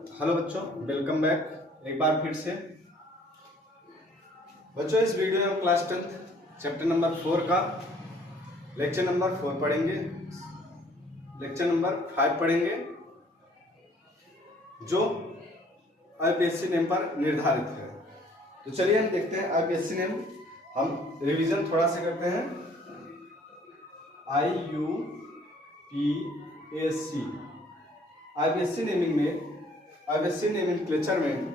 Hello बच्चों, welcome back एक बार फिर से। बच्चों, इस वीडियो में हम क्लास 10th चैप्टर नंबर 4 का लेक्चर नंबर 4 पढ़ेंगे। लेक्चर नंबर 5 पढ़ेंगे जो आईपीएससी नेम पर निर्धारित है। तो चलिए हम देखते हैं आईपीएससी नेम। हम रिवीजन थोड़ा सा करते हैं। IUPAC आईपीएससी नेमिंग में, आईपीएससी नेमिंगक्लेचर में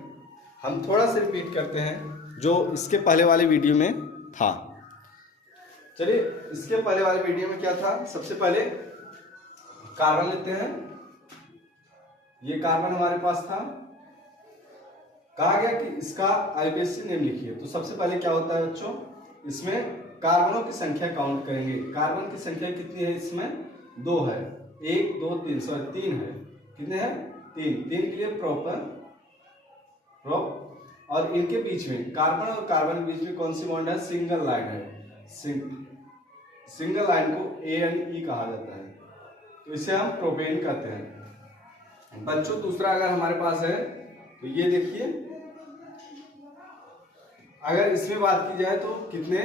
हम थोड़ा सा रिपीट करते हैं जो इसके पहले वाले वीडियो में था। चलिए, इसके पहले वाले वीडियो में क्या था? सबसे पहले कार्बन लेते हैं। ये कार्बन हमारे पास था। कहा गया कि इसका आईपीएससी नेम लिखिए। तो सबसे पहले क्या होता है बच्चों, इसमें कार्बनों की संख्या काउंट करेंगे। कार्बन की संख्या कितनी है? इसमें 2 है। 1 2 3 सॉरी 3 है। कितने हैं? 3 के लिए प्रोप और इनके बीच में, कार्बन और कार्बन के बीच में कौन सी बॉन्ड है? सिंगल लाइन है। सिंगल लाइन को ANE कहा जाता है, तो इसे हम प्रोपेन कहते हैं। बच्चों, दूसरा अगर हमारे पास है तो ये देखिए, अगर इसमें बात की जाए तो कितने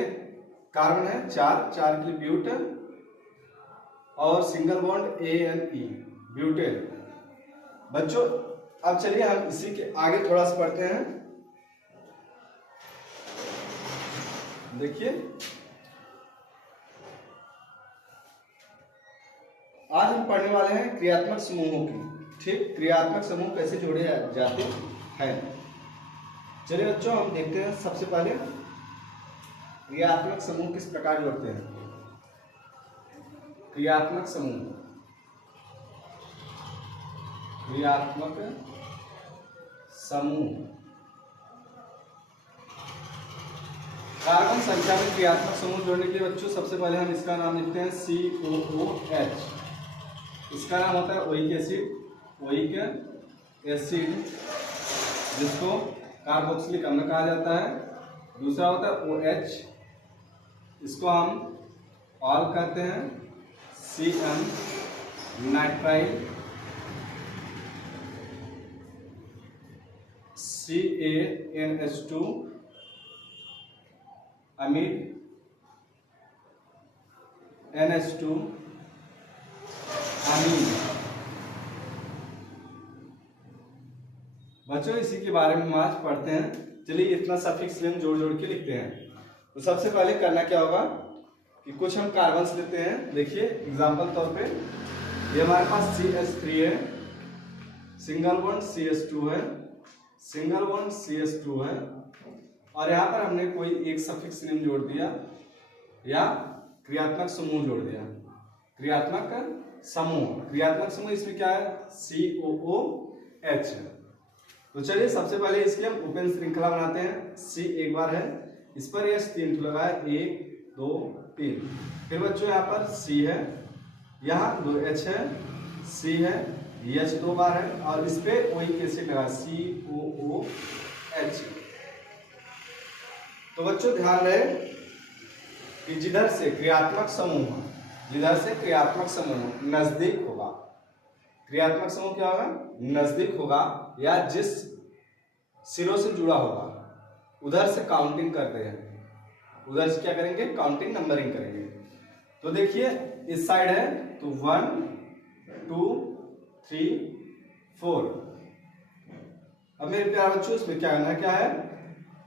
कार्बन है? 4 के लिए ब्यूट और सिंगल बॉन्ड ANE, ब्यूटेन। बच्चों, अब चलिए हम इसी के आगे थोड़ा सा पढ़ते हैं। देखिए, आज हम पढ़ने वाले हैं क्रियात्मक समूहों की। ठीक, क्रियात्मक समूह कैसे जोड़े जाते हैं। चलिए बच्चों, हम देखते हैं। सबसे पहले क्रियात्मक समूह किस प्रकार जोड़ते हैं। क्रियात्मक समूह, क्रियात्मक समूह कार्बन संख्या में क्रियात्मक समूह जोड़ने के लिए बच्चों सबसे पहले हम इसका नाम लिखते हैं COOH। इसका नाम होता है ओइक एसिड, जिसको कार्बोक्सिलिक अम्ल कहा जाता है। दूसरा होता है OH, इसको हम ऑल कहते हैं। CN नाइट्राइल, CaNH2 अमीड, NH2 अमीन। बच्चों, इसी के बारे में हम आज पढ़ते हैं। चलिए, इतना सफिक्स नेम जोड़ जोड़ के लिखते हैं। तो सबसे पहले करना क्या होगा कि कुछ हम कार्बन्स लेते हैं। देखिए, एग्जांपल तौर पे ये हमारे पास CH3 है, सिंगल बॉन्ड CH2 है, सिंगल बॉन्ड CH2 है, और यहाँ पर हमने कोई एक सफिक्स नेम जोड़ दिया या क्रियात्मक समूह जोड़ दिया। क्रियात्मक समूह इसमें क्या है? COOH। तो चलिए, सबसे पहले इसकी हम ओपन श्रृंखला बनाते हैं। C एक बार है, इस पर यह 3 लगाया, 1 2 3। फिर बच्चों यहाँ पर C है, यहाँ 2H है, C है, H 2 बार है, और इस पे ओइक एसिड लगा COOH। तो बच्चों ध्यान रहे कि जिधर से क्रियात्मक समूह नजदीक होगा, क्रियात्मक समूह क्या होगा? नजदीक होगा, या जिस सिरों से जुड़ा होगा उधर से काउंटिंग करते हैं। उधर से क्या करेंगे? काउंटिंग, नंबरिंग करेंगे। तो देखिए, इस साइड है तो 1 2 3 4। अब मेरे प्यारे बच्चों, इसमें क्या करना है? क्या है?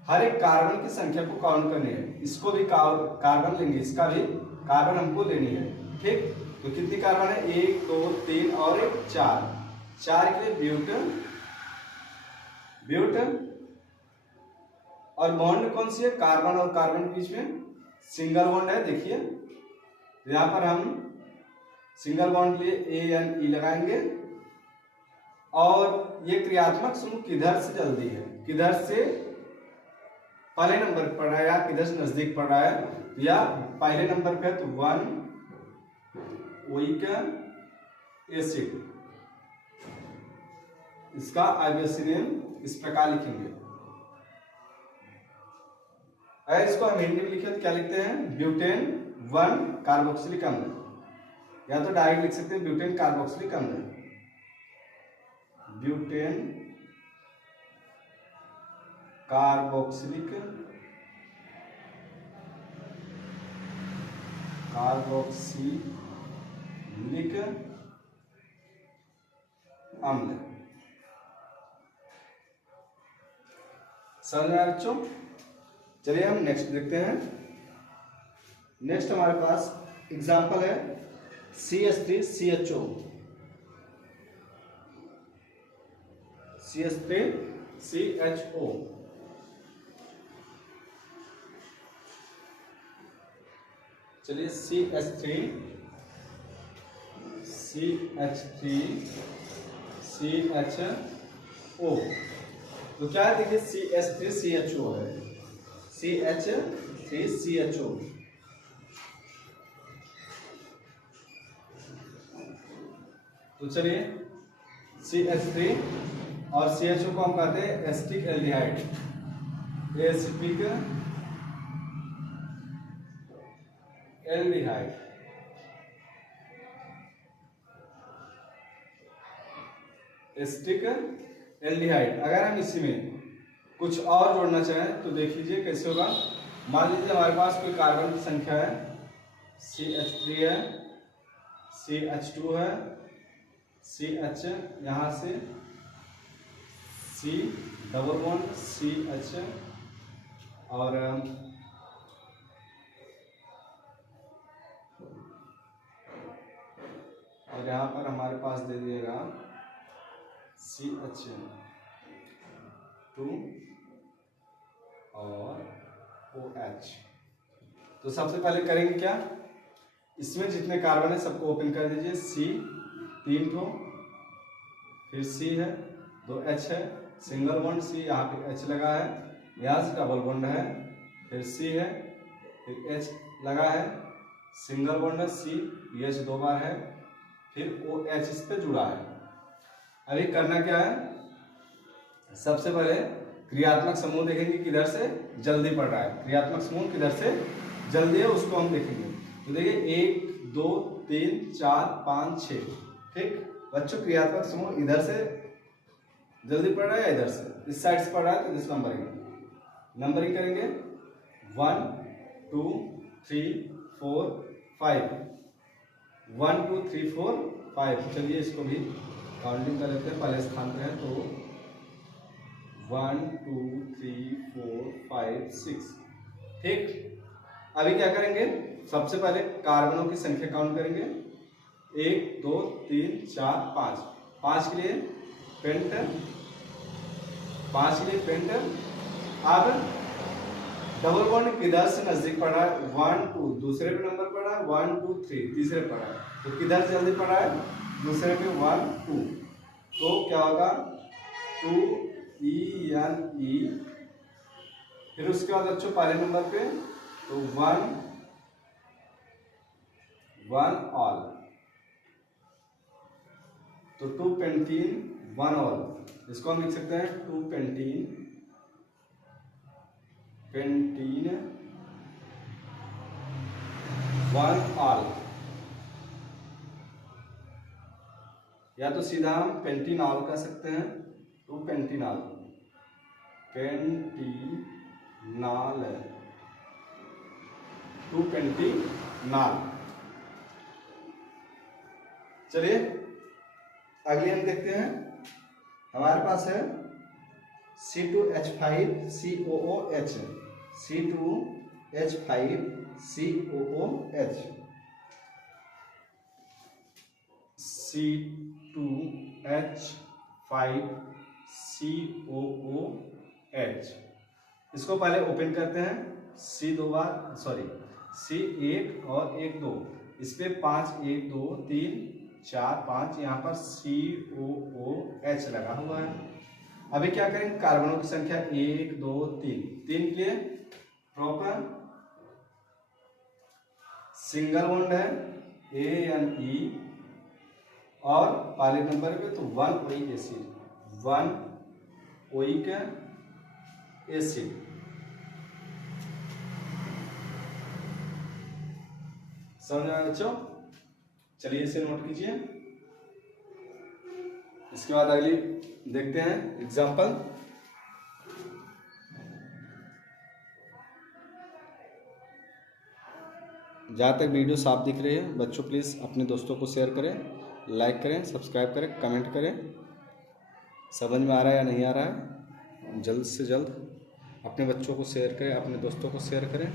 हर एक कार्बन की संख्या को काउंट करनी है। इसको भी कार्बन लेंगे, इसका भी कार्बन हमको लेनी है। ठीक, तो कितनी कार्बन है? 1 2 3 और 1 4। 4 के लिए ब्यूटन और बॉन्ड कौन सी है? कार्बन और कार्बन के बीच में सिंगल बॉन्ड है। देखिए, यहाँ पर हम सिंगल बॉन्ड के लिए ANE लगाएंगे। और ये क्रियात्मक समूह किधर से जल्दी है, किधर से पहले नंबर पर पढ़ रहा है या किधर से नजदीक पढ़ रहा है? या पहले नंबर पे है तो 1 ओइक एसिड। इसका आईपीएससी नेम इस प्रकार लिखेंगे। अगर इसको हम हिंदी में लिखे तो क्या लिखते हैं? ब्यूटेन 1 कार्बोक्सिलिक अम्ल, या तो डायरेक्ट लिख सकते हैं ब्यूटेन कार्बोक्सिलिक अम्ल। ब्यूटेन कार्बोक्सिलिक अम्ल। समझ में आया बच्चों? चलिए हम नेक्स्ट देखते हैं। नेक्स्ट हमारे पास एग्जाम्पल है CH3CHO। CH3CHO। चलिए CH3CHO। तो क्या है, देखिए CH3CHO है, CH3CHO। तो चलिए CH3 और CHO को हम कहते हैं acetic aldehyde, acetic aldehyde. Acetic aldehyde. अगर हम इसी में कुछ और जोड़ना चाहें तो देख लीजिए कैसे होगा। मान लीजिए हमारे पास कोई कार्बन की संख्या है, CH3 है, CH2 है, CH, यहाँ से C डबल बॉन्ड CH, और यहाँ पर हमारे पास दे दिएगा CH2 और OH। तो सबसे पहले करेंगे क्या, इसमें जितने कार्बन है सबको ओपन कर दीजिए। C 3 ठो, फिर C है, 2 H है, सिंगल बॉन्ड C, यहाँ पे H लगा है, यहाँ से डबल बॉन्ड है, फिर C है, फिर H लगा है, सिंगल बॉन्ड है C, H 2 बार है, फिर OH इस पे जुड़ा है। अभी करना क्या है, सबसे पहले क्रियात्मक समूह देखेंगे किधर से जल्दी पड़ रहा है, क्रियात्मक समूह किधर से जल्दी है उसको हम देखेंगे। तो देखिए 1 2 3 4 5 6। ठीक बच्चों, क्रियात्मक समूह इधर से जल्दी पड़ रहा है या इधर से, इस साइड से पड़ रहा है तो इस नंबरिंग करेंगे 1 2 3 4 5, 1 2 3 4 5। चलिए इसको भी काउंटिंग कर लेते हैं, पहले स्थान पे है तो 1 2 3 4 5 6। ठीक, अभी क्या करेंगे, सबसे पहले कार्बनों की संख्या काउंट करेंगे, 1 2 3 4 5। 5 के लिए पेंट, 5 के लिए पेंट। अब डबल बॉन्ड किधर से नजदीक पड़ रहा है, 1 2, दूसरे पे नंबर पड़ रहा है, 1 2 3 तीसरे पड़ रहा है, तो किधर से जल्दी पड़ रहा है, दूसरे पे 1 2। तो क्या होगा 2ENE। फिर उसके बाद बच्चों पहले नंबर पे तो 1 1 ऑल, तो 2 पेंटीन 1 ऑल। इसको हम लिख सकते हैं 2 पेंटीन 1 ऑल, या तो सीधा हम पेंटीनॉल कह सकते हैं, 2 पेंटीनॉल, पेंटीनॉल 2 पेंटीनॉल। चलिए अगली हम देखते हैं, हमारे पास है C2H5COOH, C2H5COOH, C2H5COOH। इसको पहले ओपन करते हैं, C 2 बार, सॉरी C 1 और 1 2, इस पे 5 1 2 3 4 5, यहाँ पर COOH लगा हुआ है। अभी क्या करेंगे, कार्बनों की संख्या 1 2 3 3 के लिए प्रॉपर सिंगल बॉन्ड है ANE, और पहले नंबर पे तो 1 ओइक एसिड, 1 ओइक एसिड। समझ में आया बच्चों? चलिए इसे नोट कीजिए। इसके बाद अगली देखते हैं एग्जाम्पल। जहाँ तक वीडियो साफ दिख रही है बच्चों प्लीज़ अपने दोस्तों को शेयर करें, लाइक करें, सब्सक्राइब करें, कमेंट करें। समझ में आ रहा है या नहीं आ रहा है जल्द से जल्द अपने बच्चों को शेयर करें, अपने दोस्तों को शेयर करें।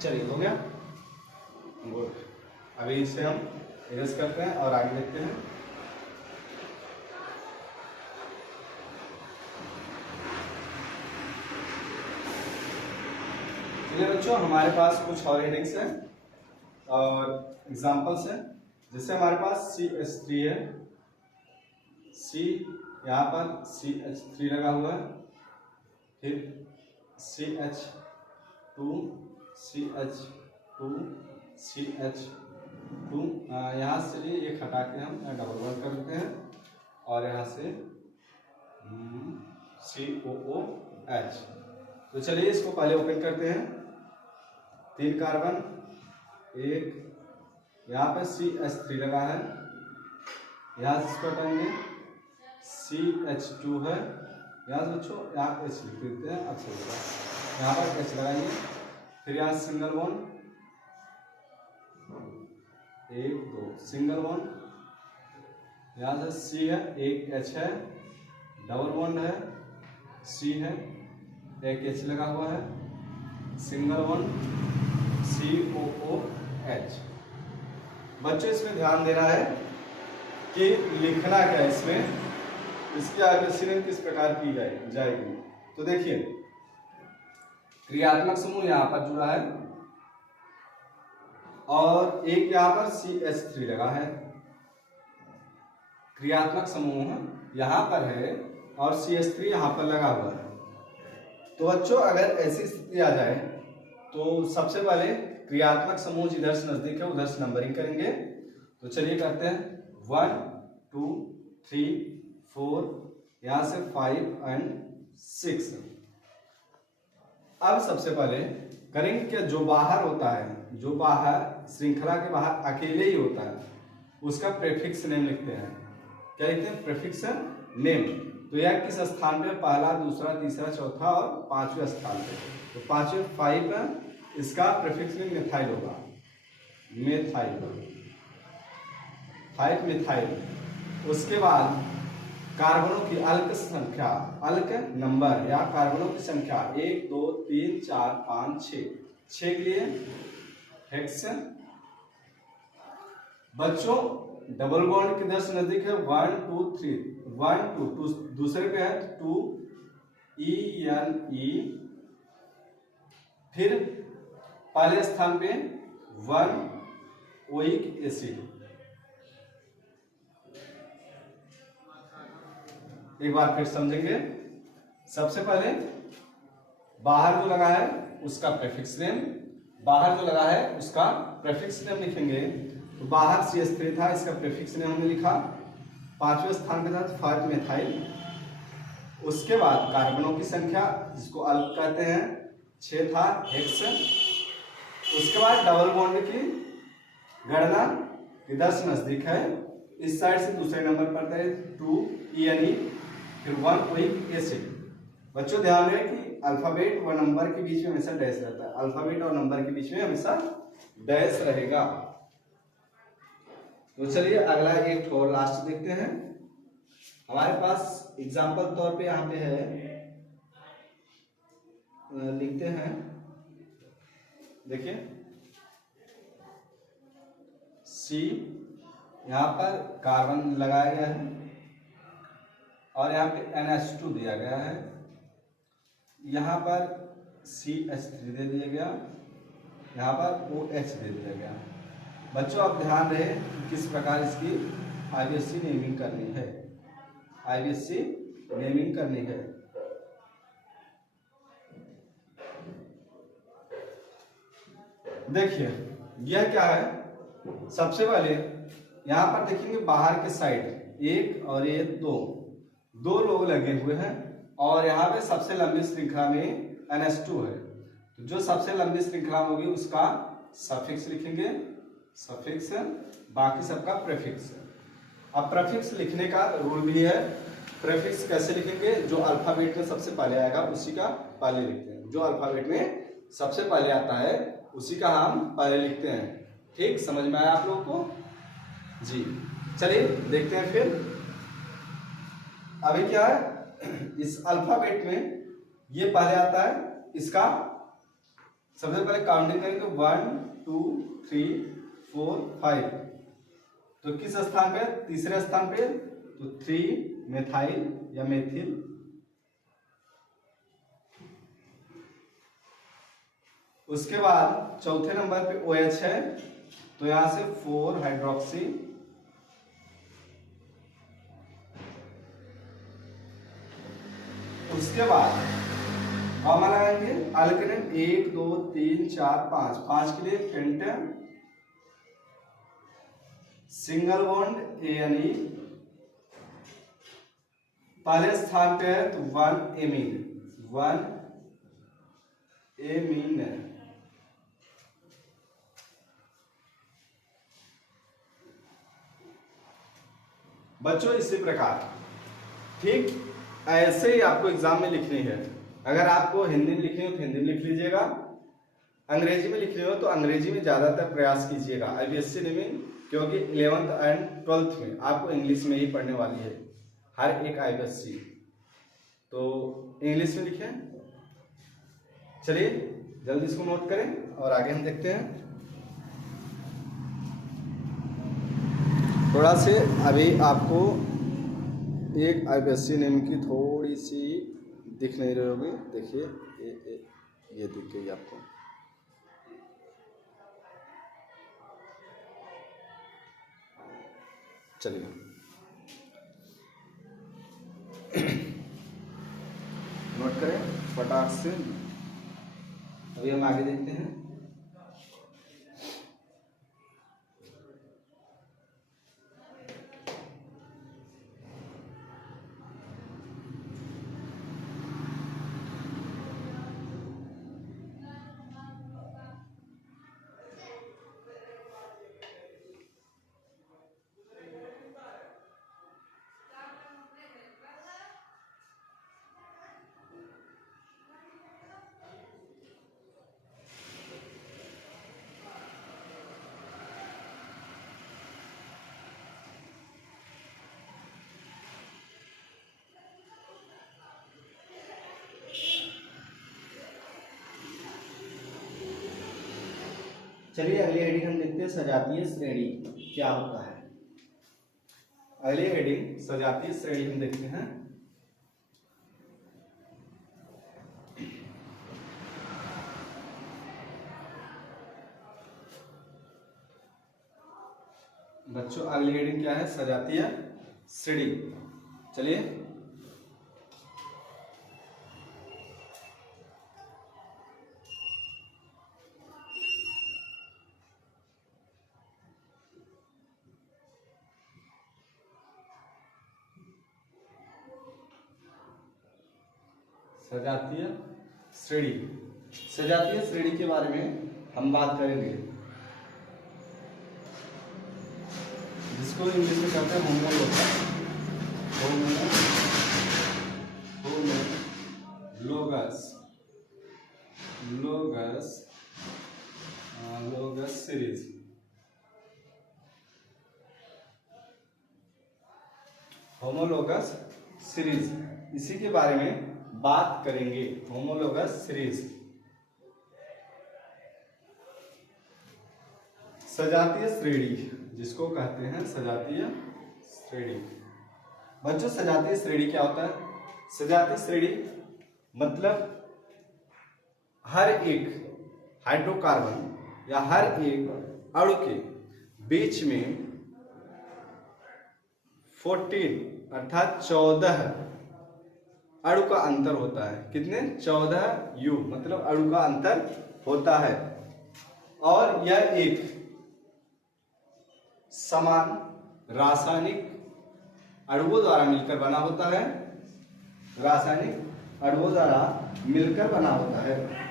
चलिए हो गया, गुड। अभी इसे हम इरेज करते हैं और आगे देखते हैं। चलिए बच्चों, हमारे पास कुछ और हेडिंग्स हैं और एग्जांपल्स हैं। जैसे हमारे पास CH3 है, C यहाँ पर CH3 लगा हुआ है, फिर CH2 CH2 CH2, यहाँ से ये हटा के हम डबल बॉन्ड कर देते हैं और यहाँ से COOH। तो चलिए इसको पहले ओपन करते हैं। 3 कार्बन, एक यहाँ पे CH3 लगा है, यहाँ से इसको हटाएंगे, CH2 है, यहाँ से बच्चों यहाँ H लिख देते हैं, अच्छा लगा, यहाँ पर H लगाएंगे, फिर यहाँ सिंगल बॉन्ड, 1 2 सिंगल बॉन्ड, यहाँ से C है, एक H है, डबल बॉन्ड है, C है, एक H लगा हुआ है, सिंगल बॉन्ड, COOH। बच्चों इसमें ध्यान देना है कि लिखना क्या है इसमें, इसकी आगे किस प्रकार की जाएगी। तो देखिए क्रियात्मक समूह यहाँ पर जुड़ा है और एक यहाँ पर CH3 लगा है। क्रियात्मक समूह यहाँ पर है और CH3 यहाँ पर लगा हुआ है। तो बच्चों अगर ऐसी स्थिति आ जाए तो सबसे पहले क्रियात्मक समूह जिधर से नजदीक है उधर से नंबरिंग करेंगे। तो चलिए करते हैं 1 2 3 4, यहाँ से 5 and 6। अब सबसे पहले करेंगे क्या, जो बाहर होता है, जो बाहर श्रृंखला के बाहर अकेले ही होता है उसका प्रेफिक्स नेम लिखते हैं। क्या लिखते हैं? Prefix name. तो यह किस स्थान पे, पहला, दूसरा, तीसरा, चौथा और 5वें स्थान पे। तो 5वें 5 इसका प्रेफिक्स नेम मिथाइल होगा, मिथाइल, 5 मिथाइल। उसके बाद कार्बनों की अल्क संख्या, अल्क नंबर या कार्बनों की संख्या 1 2 3 4 5 6, 6 के लिए हेक्सेन। बच्चों डबल बॉन्ड किधर से नजदीक है? 1 2 3, 1 2, दूसरे पे है 2 ENE, फिर पहले स्थान पे 1 ओइक एसिड। एक बार फिर समझेंगे। सबसे पहले बाहर जो लगा है उसका प्रेफिक्स नेम, बाहर जो लगा है उसका प्रेफिक्स नेम लिखेंगे। तो बाहर CH3 था, इसका प्रेफिक्स नेम हमने लिखा। 5वें स्थान पे था 5 मिथाइल। उसके बाद कार्बनों की संख्या जिसको अल्क कहते हैं 6 था, हेक्स। उसके बाद डबल बॉन्ड की गणना इधर से नजदीक है, इस साइड से दूसरे नंबर पर है 2 ENE, फिर 1 ओइक एसिड। बच्चों ध्यान रहे कि अल्फाबेट व नंबर के बीच में हमेशा डैश रहता है, अल्फाबेट और नंबर के बीच में हमेशा डैश रहेगा। तो चलिए अगला एक और लास्ट देखते हैं। हमारे पास एग्जांपल तौर पे यहाँ पे है, लिखते हैं, देखिए C, यहाँ पर कार्बन लगाया गया है और यहाँ पे NH2 दिया गया है, यहाँ पर CH3 दे दिया गया, यहाँ पर OH दे दिया गया। बच्चों अब ध्यान रहे किस प्रकार इसकी IUPAC नेमिंग करनी है, IUPAC नेमिंग करनी है। देखिए यह क्या है, सबसे पहले यहाँ पर देखेंगे बाहर के साइड एक और ये दो लोग लगे हुए हैं और यहाँ पे सबसे लंबी श्रृंखला में NH2 है, तो जो सबसे लंबी श्रृंखला होगी उसका सफिक्स लिखेंगे, सफिक्स, बाकी सबका प्रीफिक्स। अब प्रीफिक्स लिखने का रूल भी है, प्रीफिक्स कैसे लिखेंगे, जो अल्फाबेट में सबसे पहले आएगा उसी का पहले लिखते हैं, जो अल्फाबेट में सबसे पहले आता है उसी का हम पहले लिखते हैं। ठीक, समझ में आया आप लोगों को जी। चलिए देखते हैं फिर अभी क्या है, इस अल्फाबेट में ये पहले आता है, इसका सबसे पहले काउंटिंग करेंगे 1 2 3 4 5, तो किस स्थान पे, तीसरे स्थान पे, तो 3 मेथाइल या मेथिल, उसके बाद चौथे नंबर पे OH है, तो यहां से 4 हाइड्रोक्सी, उसके बाद कॉमन आएंगे अल्केन 1 2 3 4 5, 5 के लिए पेंटेन, सिंगल बॉन्ड ANE, पहले स्थान पे है तो 1 एमीन, 1 एमीन। बच्चों इसी प्रकार ठीक ऐसे ही आपको एग्जाम में लिखनी है। अगर आपको हिंदी में लिखनी हो तो हिंदी में लिख लीजिएगा, अंग्रेजी में लिखनी हो तो अंग्रेजी में ज्यादातर प्रयास कीजिएगा IUPAC नेमिंग, क्योंकि 11th एंड 12th में आपको इंग्लिश में ही पढ़ने वाली है हर एक IUPAC, तो इंग्लिश में लिखें। चलिए जल्दी इसको नोट करें और आगे हम देखते हैं। थोड़ा से अभी आपको एक IUPAC नेम की थोड़ी सी दिख नहीं रही होगी, देखिए ये दिख गई आपको। चलिए नोट करें फटाक से, अभी हम आगे देखते हैं। चलिए अगली हेडिंग हम देखते हैं, सजातीय श्रेणी क्या होता है। अगली हेडिंग सजातीय श्रेणी हम देखते हैं। बच्चों अगली हेडिंग क्या है, सजातीय श्रेणी। चलिए सजातीय श्रेणी, सजातीय श्रेणी के बारे में हम बात करेंगे, जिसको इंग्लिश में कहते हैं होमोलोगस, लोगस सीरीज। होमोलोगस सीरीज, इसी के बारे में बात करेंगे, होमोलोगस सीरीज। सजातीय श्रेणी जिसको कहते हैं सजातीय श्रेणी। बच्चों सजातीय श्रेणी क्या होता है? सजातीय श्रेणी मतलब हर एक हाइड्रोकार्बन या हर एक अणु के बीच में 14 अर्थात 14 अणु का अंतर होता है। कितने? 14 यू मतलब अणु का अंतर होता है और यह एक समान रासायनिक अणुओं द्वारा मिलकर बना होता है। रासायनिक अणुओं द्वारा मिलकर बना होता है।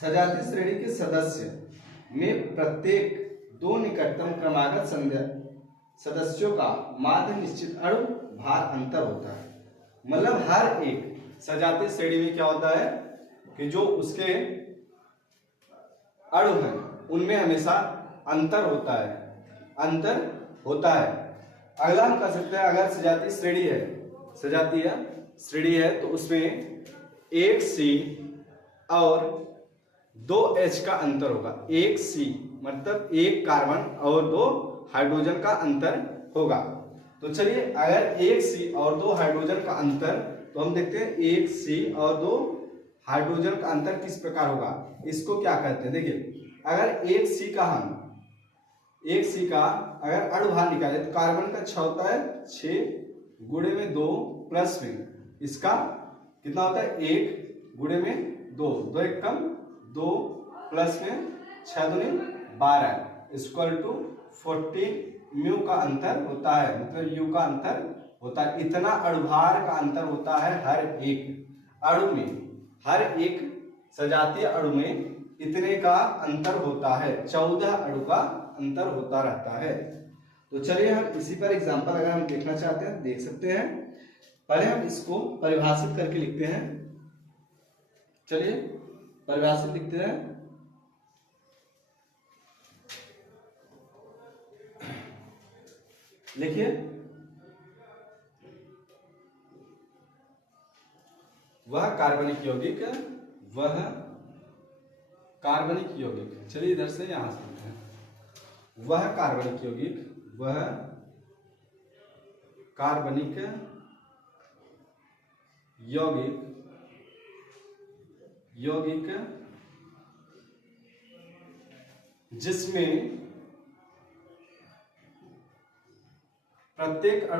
सजातीय श्रेणी के सदस्य में प्रत्येक दो निकटतम क्रमागत सदस्यों का माध्य निश्चित अणु भार अंतर होता है। मतलब हर एक सजातीय श्रेणी में क्या होता है कि जो उसके अणु हैं उनमें हमेशा अंतर होता है। अगला हम कर सकते हैं, अगर सजातीय श्रेणी है तो उसमें एक C और 2 H का अंतर होगा। एक C मतलब एक कार्बन और 2 हाइड्रोजन का अंतर होगा। तो चलिए अगर एक C और 2 हाइड्रोजन का अंतर, तो हम देखते हैं एक C और 2 हाइड्रोजन का अंतर किस प्रकार होगा। इसको क्या कहते हैं? देखिए अगर एक C का अगर अणु भार निकाले तो कार्बन का 6 होता है 6 गुणे में 2 प्लस में इसका कितना होता है 1 गुणे में 2 2 एक कम 2 प्लस में 6 दूनी 12 इक्वल टू 14 म्यू का अंतर होता है, मतलब यू का अंतर होता है। इतना अणुभार का अंतर होता है हर एक अणु में, हर एक सजातीय अणु में इतने का अंतर होता है। 14 अणु का अंतर होता रहता है। तो चलिए हम इसी पर एग्जांपल अगर हम देखना चाहते हैं देख सकते हैं। पहले हम इसको परिभाषित करके लिखते हैं। चलिए परिभाषित लिखते हैं। लिखिए वह कार्बनिक यौगिक, चलिए इधर से यहां से लिखते हैं। वह कार्बनिक यौगिक जिसमें प्रत्येक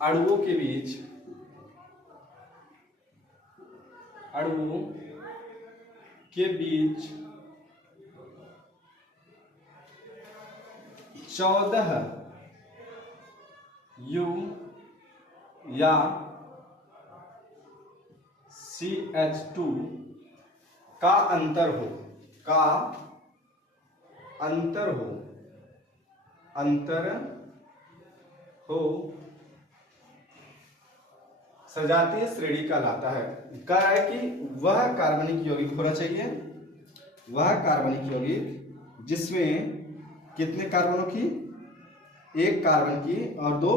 अणुओं के बीच अणुओं 14 यू या CH2 का अंतर हो सजातीय श्रेणी कहलाता है। कह रहा है कि वह कार्बनिक यौगिक होना चाहिए, वह कार्बनिक यौगिक जिसमें कितने कार्बनों की, एक कार्बन की और 2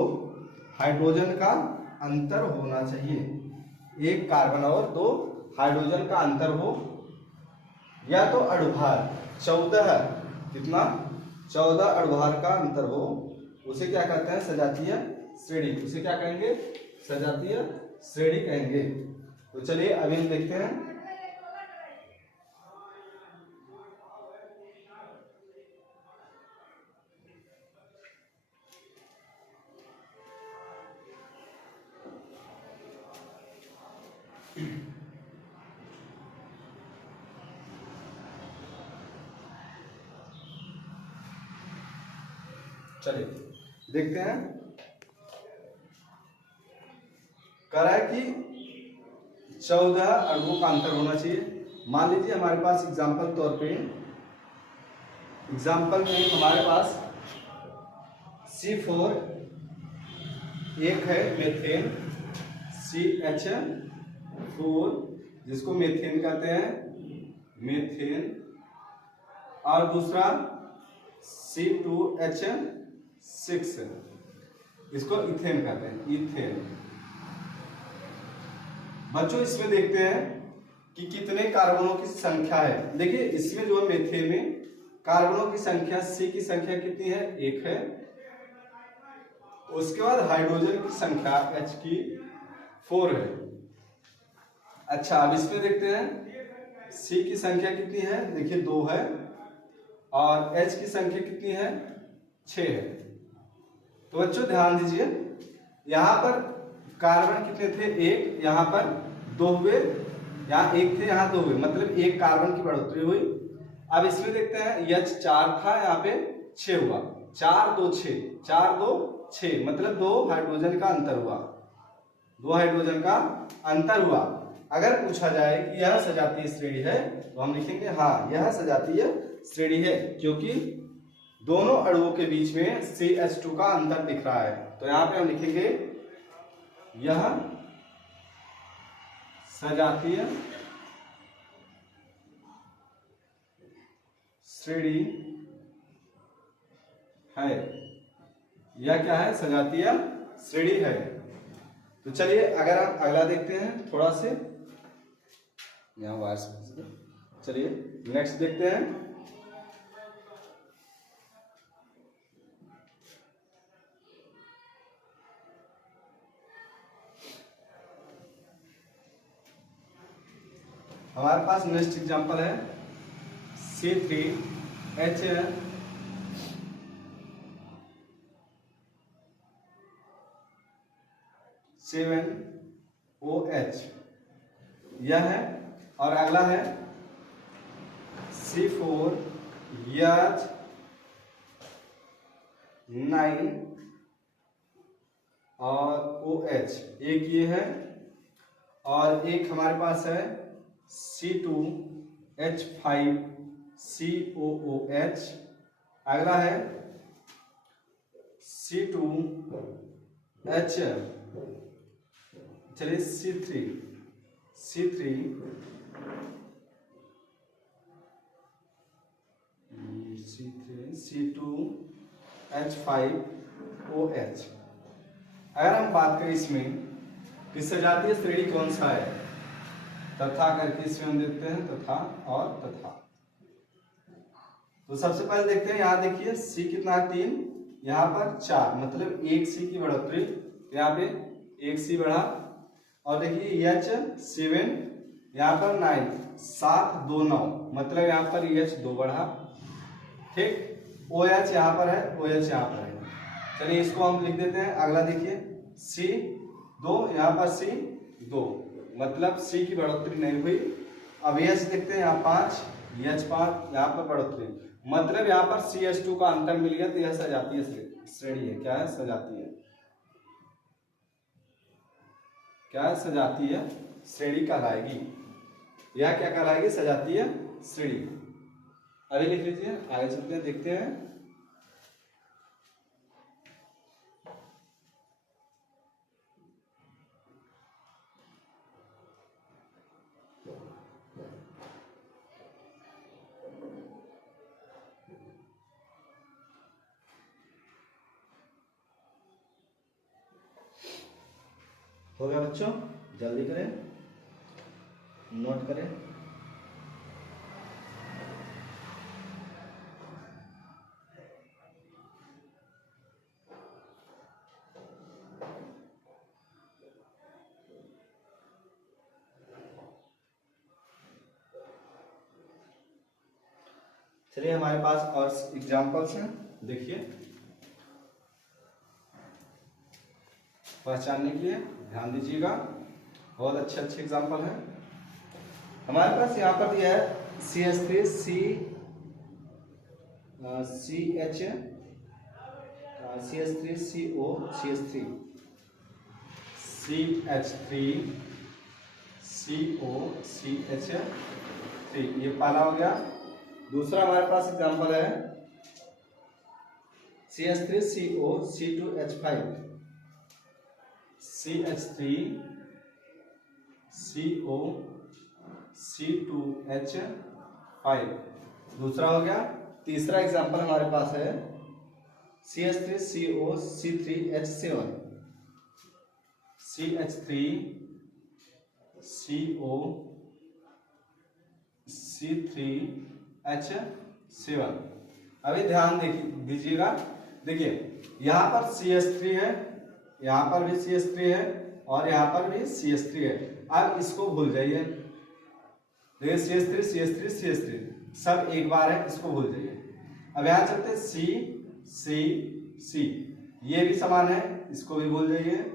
हाइड्रोजन का अंतर होना चाहिए। एक कार्बन और 2 हाइड्रोजन का अंतर हो, या तो अणुभार 14 कितना 14 अणुभार का अंतर हो, उसे क्या कहते हैं सजातीय श्रेणी। उसे क्या कहेंगे? सजातीय श्रेणी कहेंगे। तो चलिए अभी हम देखते हैं। चलिए देखते हैं। कह रहा है कि 14 अणुओं का अंतर होना चाहिए। मान लीजिए हमारे पास एग्जाम्पल तौर पे में हमारे पास C4 एक है मेथेन CH4 जिसको मेथेन कहते हैं, मेथेन, और दूसरा C2H6 इसको इथेन कहते हैं, इथेन। बच्चों इसमें देखते हैं कि कितने कार्बनों की संख्या है। देखिए इसमें जो मीथेन में कार्बनों की संख्या C की संख्या कितनी है, 1 है। उसके बाद हाइड्रोजन की संख्या H की 4 है। अच्छा अब इसमें देखते हैं C की संख्या कितनी है, देखिए 2 है और H की संख्या कितनी है, 6 है। तो बच्चों ध्यान दीजिए यहाँ पर कार्बन कितने थे, 1, यहाँ पर 2 हुए, यहाँ 1 थे यहाँ 2 हुए, मतलब 1 कार्बन की बढ़ोतरी हुई। अब इसमें देखते हैं H 4 था, यहाँ पे 6 हुआ, 4 2 6, 4 2 6, मतलब 2 हाइड्रोजन का अंतर हुआ, 2 हाइड्रोजन का अंतर हुआ। अगर पूछा जाए कि यह सजातीय श्रेणी है तो हम लिखेंगे हाँ यह सजातीय श्रेणी है, क्योंकि दोनों अणुओं के बीच में CH2 का अंतर दिख रहा है। तो यहाँ पे हम लिखेंगे यह सजातीय श्रेणी है। यह क्या है, सजातीय श्रेणी है। तो चलिए अगर आप अगला देखते हैं थोड़ा से, यहाँ वायर से, चलिए नेक्स्ट देखते हैं। हमारे पास नेक्स्ट एग्जांपल है C3H7OH यह है, और अगला है C4H9 और OH, एक ये है और एक हमारे पास है C2H5COOH। अगला है C2H, चलिए C2H5OH। अगर हम बात करें इसमें कि सजातीय श्रेणी कौन सा है, तथा करके इसमें हम देखते हैं तथा और तथा। तो सबसे पहले देखते हैं, यहाँ देखिए C कितना है, 3, यहाँ पर 4, मतलब 1 C की बढ़ोतरी, यहाँ पे 1 C बढ़ा। और देखिए H7 यहाँ पर 9, 7 2 9, मतलब यहाँ पर H 2 बढ़ा, ठीक। OH यहाँ पर है, OH यहाँ पर है, चलिए इसको हम लिख देते हैं। अगला देखिए C2, यहाँ पर C2, मतलब C की बढ़ोतरी नहीं हुई। अब H देखते हैं, यहाँ 5, H5 यहाँ पर बढ़ोतरी, मतलब यहाँ पर CH2 का अंतर मिल गया। तो यह सजातीय श्रेणी है। क्या है, सजातीय, क्या है, सजातीय श्रेणी कहलाएगी। यह क्या कहलाएगी, सजातीय श्रेणी। अभी लिख लीजिए, आगे चलते हैं, देखते हैं। हो गया बच्चों, जल्दी करें, नोट करें। चलिए हमारे पास और एग्जांपल्स हैं, देखिए पहचानने के लिए ध्यान दीजिएगा, बहुत अच्छे अच्छे एग्जांपल हैं हमारे पास। यहाँ पर दिया है CH3 CH3CO CH3 CH3CO CH3, ये पहला हो गया। दूसरा हमारे पास एग्जांपल है CH3CO C2H5 CH3CO C2H5, दूसरा हो गया। तीसरा एग्जांपल हमारे पास है CH3CO C3H7 CH3CO C3H7। अभी ध्यान दीजिएगा, देखिए यहाँ पर CH3 है, यहाँ पर भी CH3 है और यहाँ पर भी CH3 है। अब इसको भूल जाइए, देखिए CH3 सब एक बार है, इसको भूल जाइए। अब यहाँ चलते हैं C, ये भी समान है, इसको भी भूल जाइए।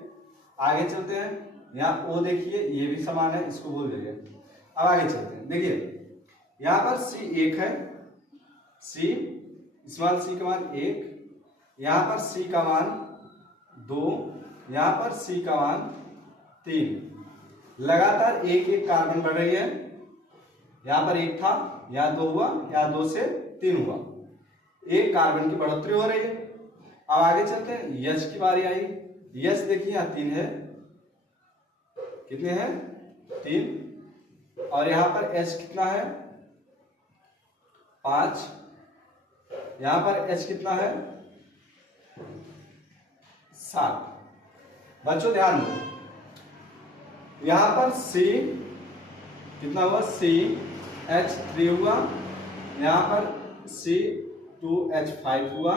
आगे चलते हैं, यहाँ O देखिए, ये भी समान है, इसको भूल जाइए। अब आगे चलते हैं, देखिए यहाँ पर C1 है, स्मॉल c का मान 1, यहाँ पर C का मान 2, यहाँ पर C का मान 3। लगातार एक एक कार्बन बढ़ रही है, यहाँ पर 1 था, यहाँ 2 हुआ, यहाँ 2 से 3 हुआ, एक कार्बन की बढ़ोतरी हो रही है। अब आगे चलते हैं, H की बारी आई। H देखिए यहाँ 3 है, कितने हैं 3, और यहाँ पर H कितना है 5, यहाँ पर H कितना है 7। बच्चों ध्यान दो, यहाँ पर C कितना हुआ, CH3 हुआ, यहाँ पर C2H5 हुआ,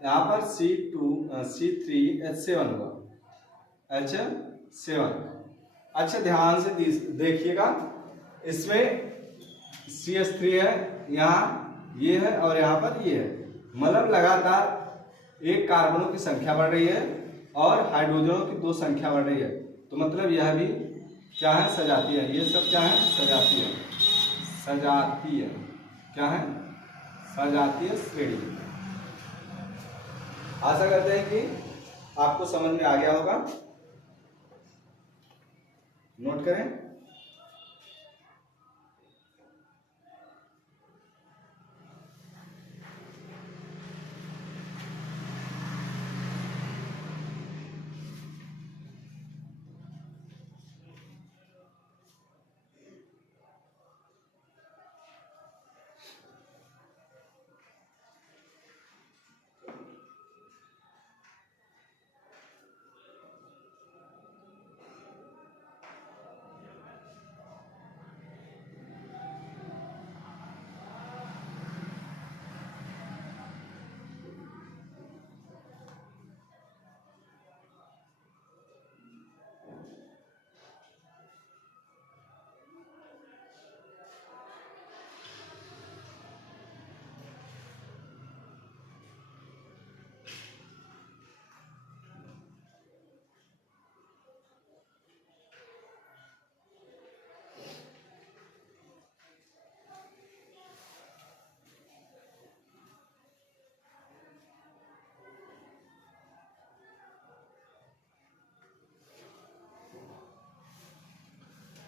यहाँ पर C3H7 हुआ, H7। अच्छा ध्यान से देखिएगा, इसमें CH3 है, यहाँ ये है और यहाँ पर ये है, मतलब लगातार एक कार्बनों की संख्या बढ़ रही है और हाइड्रोजनों की 2 संख्या बढ़ रही है। तो मतलब यह भी क्या है, सजातीय है। ये सब क्या है, सजातीय क्या है, सजातीय श्रेणी। आशा करते हैं कि आपको समझ में आ गया होगा। नोट करें।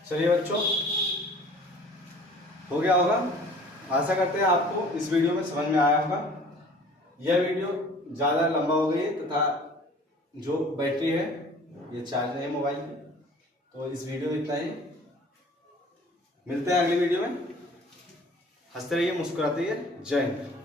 चलिए बच्चों, हो गया होगा। आशा करते हैं आपको इस वीडियो में समझ में आया होगा। यह वीडियो ज़्यादा लंबा हो गई है तथा जो बैटरी है ये चार्ज नहीं है मोबाइल की, तो इस वीडियो में इतना ही। मिलते हैं अगली वीडियो में। हंसते रहिए, मुस्कुराते रहिए। जय हिंद।